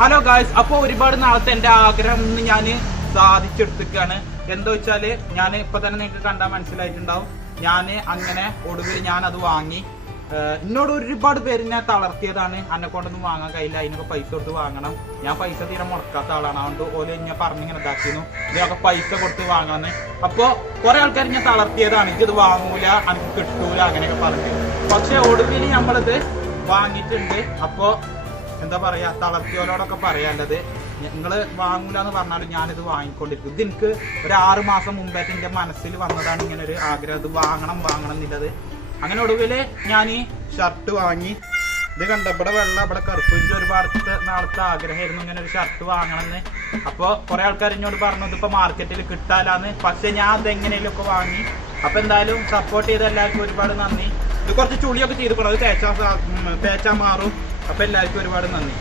Hello guys അപ്പോൾ ഒരുപാട് നാളത്തെ എന്റെ ആഗ്രഹം ഇന്ന് ഞാൻ സാധിച്ചെടുത്തിക്കാണ് എന്താ വെച്ചാൽ ഞാൻ ഇപ്പൊ തന്നെ നിങ്ങൾക്ക് കണ്ടാൽ മനസ്സിലായിട്ടുണ്ടാവും. ഞാൻ അങ്ങനെ ഒടുവിൽ ഞാൻ അത് വാങ്ങി എന്നോട് ഒരുപാട് പേര് ഞാൻ തളർത്തിയതാണ്. എന്നെ കൊണ്ടൊന്നും വാങ്ങാൻ കഴിയില്ല. അതിനൊക്കെ പൈസ കൊടുത്ത് വാങ്ങണം. ഞാൻ പൈസ തീരെ മുടക്കാത്ത ആളാണ്. അതുകൊണ്ട് ഓലെ ഞാൻ പറഞ്ഞിങ്ങനെ ഇതാക്കിയിരുന്നു ഇതിനൊക്കെ പൈസ കൊടുത്ത് വാങ്ങാന്ന്. അപ്പോ കുറെ ആൾക്കാർ ഞാൻ തളർത്തിയതാണ്. ഇത് വാങ്ങൂല എനിക്ക് കിട്ടൂല അങ്ങനെയൊക്കെ പറഞ്ഞു പക്ഷെ ഒടുവിൽ നമ്മളിത് വാങ്ങിയിട്ടുണ്ട്. അപ്പോ എന്താ പറയാ തളർത്തിയോലോടൊക്കെ പറയാനുള്ളത് നിങ്ങൾ വാങ്ങൂല എന്ന് പറഞ്ഞാലും ഞാനിത് വാങ്ങിക്കൊണ്ടിരിക്കും ഇത് എനിക്ക് ഒരു ആറ് മാസം മുമ്പായിട്ട് എന്റെ മനസ്സിൽ വന്നതാണ് ഇങ്ങനെ ഒരു ആഗ്രഹം. ഇത് വാങ്ങണം വാങ്ങണം എന്നുള്ളത്. അങ്ങനെ ഒടുവിൽ ഞാൻ ഈ ഷർട്ട് വാങ്ങി. ഇത് കണ്ട ഇവിടെ വെള്ള ഇവിടെ കറുപ്പ്. എനിക്ക് ഒരുപാട് നാളത്തെ ആഗ്രഹമായിരുന്നു ഇങ്ങനെ ഒരു ഷർട്ട് വാങ്ങണമെന്ന്. അപ്പോൾ കുറെ ആൾക്കാർ എന്നോട് പറഞ്ഞു ഇതിപ്പോൾ മാർക്കറ്റിൽ കിട്ടാലാന്ന്. പക്ഷേ ഞാൻ അതെങ്ങനെയും ഒക്കെ വാങ്ങി. അപ്പോൾ എന്തായാലും സപ്പോർട്ട് ചെയ്ത എല്ലാവർക്കും ഒരുപാട് നന്ദി. കുറച്ച് ചുളിയൊക്കെ ചെയ്ത് അത് തേച്ചാ തേച്ചാ മാറും. അപ്പൊ എല്ലാവർക്കും ഒരുപാട് നന്ദി.